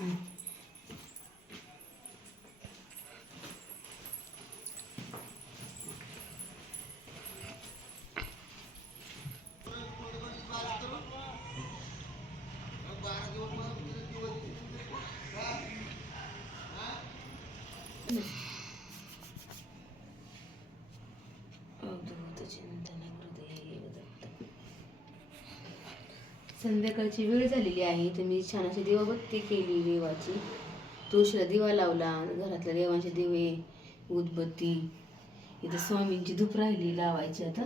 mm संध्याकाळची वेळ झालेली आहे. तर मी छान अशी दिवाबत्ती केली देवाची. तुळशीला दिवा लावला. घरातल्या देवांचे दिवे उदबत्ती. इथं स्वामींची धूप राहिली लावायची आता.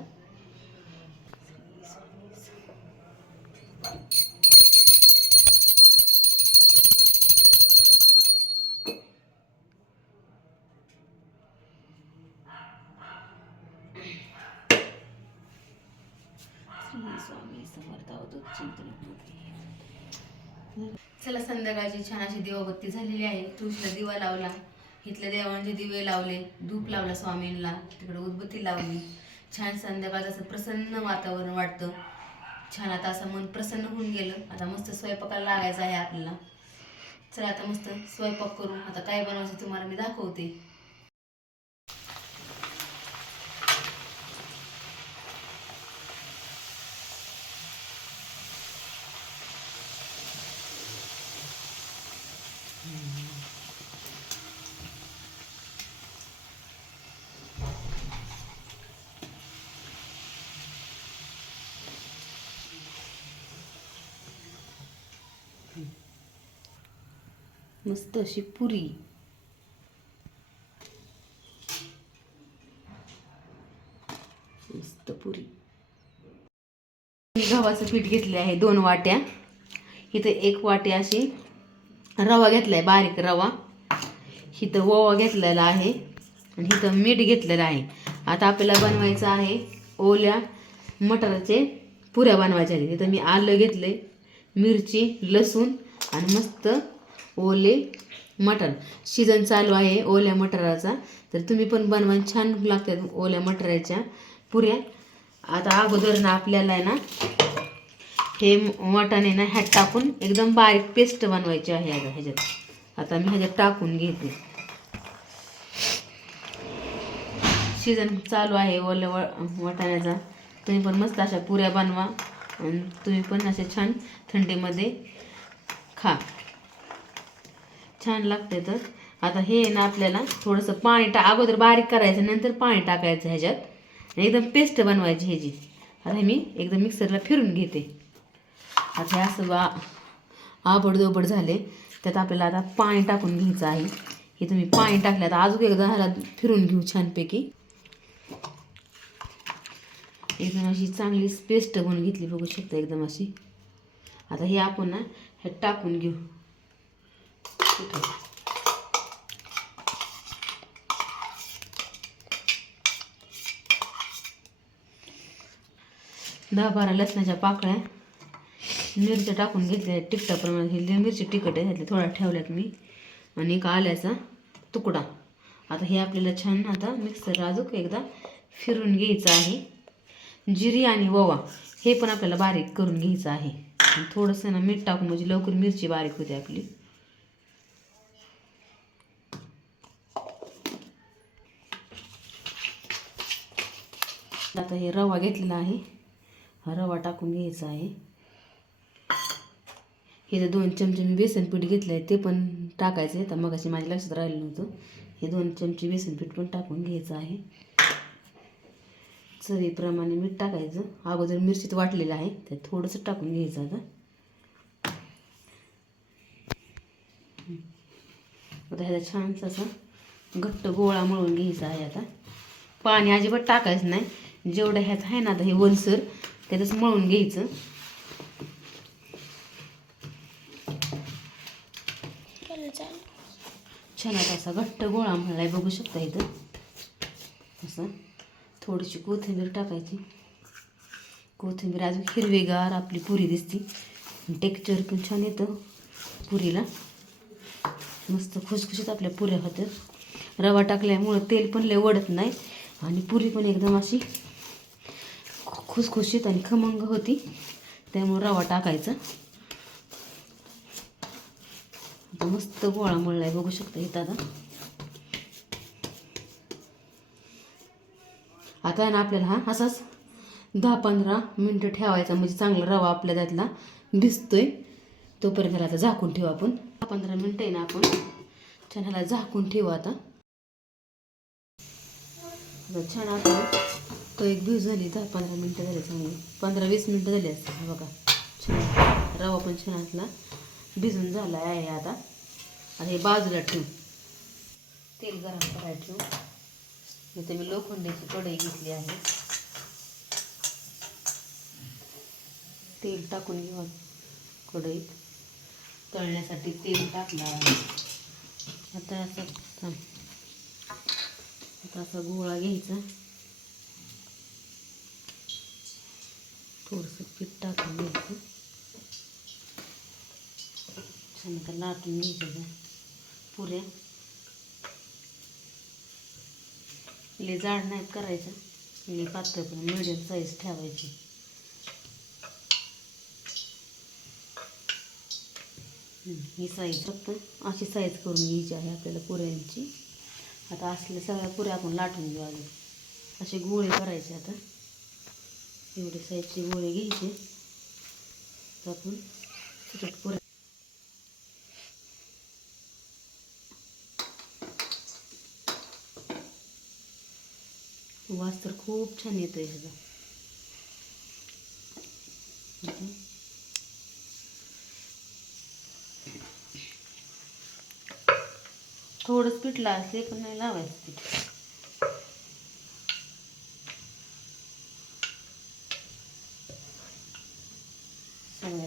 स्वामी समर्थ अवधूत चिंतन चला संध्याकाळची छान अशी दिवाबत्ती झालेली आहे. तुळशीला दिवा लावला. इथल्या देवांचे दिवे लावले. धूप लावला स्वामींना. तिकडे उदबत्ती लावली. छान संध्याकाळचं असं प्रसन्न वातावरण वाटतं. छान आता असं मन प्रसन्न होऊन गेलं. आता मस्त स्वयंपाकाला लागायचं आहे आपल्याला. चला आता मस्त स्वयंपाक करू. आता काय बनवायचं तुम्हाला मी दाखवते. मस्त अशी पुरी. मस्त पुरी. गव्हाचं पीठ घेतले आहे दोन वाट्या. इथं एक वाटी अशी रवा घेतलाय बारीक रवा. इथं ओवा घेतलेला आहे आणि इथं मीठ घेतलेलं आहे. आता आपल्याला बनवायचं आहे ओल्या मटाराचे पुऱ्या बनवायच्या आहेत. इथं मी आलं घेतले मिरची लसूण आणि मस्त ओले मटर सीजन चालू आहे ओल्या मटराचा तर तुम्ही पण बनवा छान लागतात ओल्या मटराच्या पुऱ्या. आता अगोदर ना आपल्याला आहे ना हे मटण आहे ना ह्यात टाकून एकदम बारीक पेस्ट बनवायची आहे आता ह्याच्यात. आता मी ह्याच्यात टाकून घेते. सीझन चालू आहे ओल्या व वाटाण्याचा तुम्ही पण मस्त अशा पुऱ्या बनवा. आणि तुम्ही पण अशा छान थंडीमध्ये खा. छान लागते तर. आता हे ना आपल्याला थोडंसं पाणी टा अगोदर बारीक करायचं नंतर पाणी टाकायचं ह्याच्यात. आणि एकदम पेस्ट बनवायची ह्याची. आता मी एकदम मिक्सरला फिरून घेते. आता हे असं बा आबडदोबड झाले. त्यात आपल्याला आता पाणी टाकून घ्यायचं आहे. हे तुम्ही पाणी टाकलं आता अजून एकदा ह्याला फिरून घेऊ छानपैकी. एकदम अशी चांगली पेस्ट बनवून घेतली बघू शकता एकदम अशी. आता हे आपण ना हे टाकून घेऊ. दहा बारा लसणाच्या पाकळ्या. मिरच्या टाकून घेतल्या तिखटाप्रमाणे हे मिरची तिखट आहे ह्यातल्या थोडा ठेवल्यात मी. आणि एक आल्याचा तुकडा. आता हे आपल्याला छान आता मिक्सर अजून एकदा फिरून घ्यायचं आहे. जिरी आणि ओवा हे पण आपल्याला बारीक करून घ्यायचं आहे. थोडंसं ना मीठ टाकून म्हणजे लवकर मिरची बारीक होते आपली. आता हे रवा घेतलेला आहे. हा रवा टाकून घ्यायचा आहे. हे जे दोन चमचे मी बेसन पीठ घेतलं आहे ते पण टाकायचं आहे तर मगाशी माझ्या लक्षात राहिलं नव्हतं. हे दोन चमचे बेसन पीठ पण टाकून घ्यायचं आहे. चवीप्रमाणे मीठ टाकायचं. अगोदर मिरचीत वाटलेलं आहे ते थोडंसं टाकून घ्यायचं आता. आता ह्याचा छानसा असा घट्ट गोळा मळून घ्यायचा आहे आता. पाणी अजिबात टाकायचं नाही. जेवढं ह्यात आहे ना आता हे वलसर त्यातच मळून घ्यायचं. छान आता असा घट्ट गोळा मळलाय बघू शकता इथं. असं थोडीशी कोथिंबीर टाकायची. कोथिंबीर अजून हिरवेगार आपली पुरी दिसती. टेक्चर पण छान येतं पुरीला. मस्त खुसखुशीत आपल्या पुऱ्या होत्यात रवा टाकल्यामुळं तेल पण लय वडत नाही आणि पुरी पण एकदम अशी खुसखुशीत आणि खमंग होती. त्यामुळं रवा टाकायचा. आता मस्त गोळा मळलाय बघू शकता इथं आता. आता ना आपल्याला हा असाच दहा पंधरा मिनटं ठेवायचा म्हणजे चांगला रवा आपल्या त्यातला दिसतोय. तोपर्यंत ह्याला आता झाकून ठेवू आपण. दहा पंधरा मिनटं आहे ना आपण. छान ह्याला झाकून ठेवू आता. आता छान आपण तो एक दिवस झाली दहा पंधरा मिनटं झाली चांगली. पंधरा वीस मिनटं झाली असतात बघा. छान. रवा पण छान असला. भिजून झाला आहे आता. आणि हे बाजूला ठेवू. तेल गरम करायला ठेवू. इथे मी लोखंडाची कढई घेतली आहे. तेल टाकून घेऊ कढईत तळण्यासाठी तेल टाकलं आहे. आता असं थांब आता असा गोळा घ्यायचा. थोडंसं पीठ टाकून घ्यायचं. छान का लाटून घ्यायचं पुऱ्या. लई जाड नाहीत करायचं. ले पातळ पण मिडियम साईज ठेवायची. ही साईज फक्त अशी साईज करून घ्यायची आहे आपल्याला पुऱ्यांची. आता असल्या सगळ्या पुऱ्या आपण लाटून घेऊ अजून. असे गोळे करायचे आता. एवढे साईजचे गोळे घ्यायचे. तर आपण त्याच्यात पुऱ्या वास तर खूप छान येतोय ह्याचा. थोडंच पीठ लावायचं पण नाही लावायचं. पीठ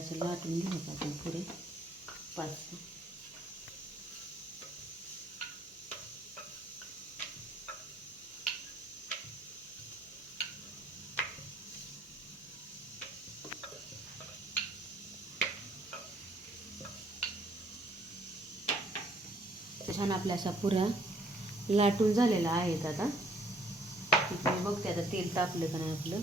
असं लाटून घ्यायचं आपण पुढे. पाच छान आपल्या अशा पुऱ्या लाटून झालेला आहेत आता. इथे बघते आता तेल तापलं का नाही आपलं.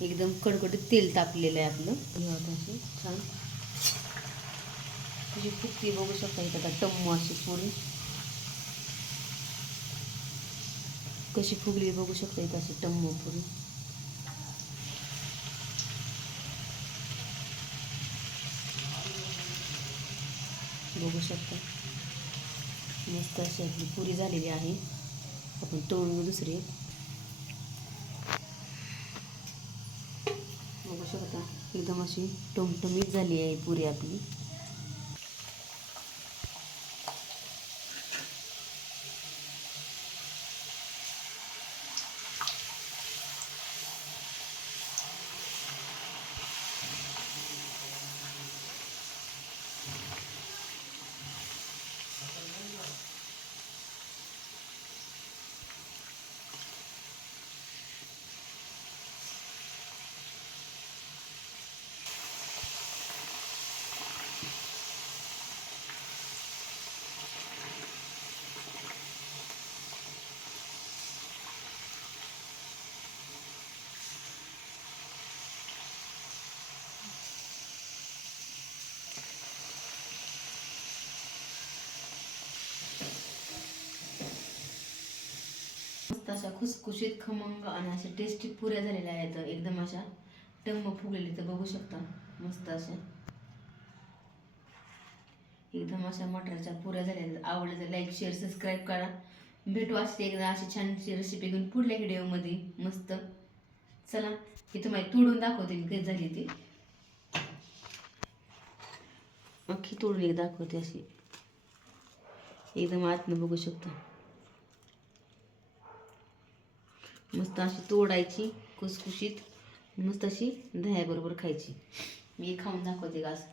एकदम कडकडीत तेल तापलेलं आहे आपलं. हे आता छान. तुझी फुकती बघू शकता इथं आता टम्मू अशी पुरी कशी फुगली बघू शकता इथं अशी टम्मू पुरी बघू शकता. मस्त अशी आपली पुरी झालेली आहे. आपण तळून दुसरी बघू शकता एकदम अशी टमटमीत झाली आहे पुरी आपली मस्त अशा खुसखुशीत खमंग आणि अशा टेस्टी पुऱ्या झालेल्या आहेत. एकदम अशा टम्म फुगलेली तर बघू शकता. मस्त अशा. एकदम अशा मटराच्या पुऱ्या झालेल्या आहेत. आवडलं तर लाईक शेअर सबस्क्राईब करा. भेटू असते एकदा अशी छानशी रेसिपी घेऊन पुढल्या व्हिडिओमध्ये मस्त. चला मी तुम्हाला तोडून दाखवते मी कधी झाली ती. अख्खी तोडून एक दाखवते अशी. एकदम आतनं बघू शकता. मस्त अशी तोडायची कुसकुशीत मस्त अशी दह्याबरोबर खायची. मी खाऊन दाखवते गास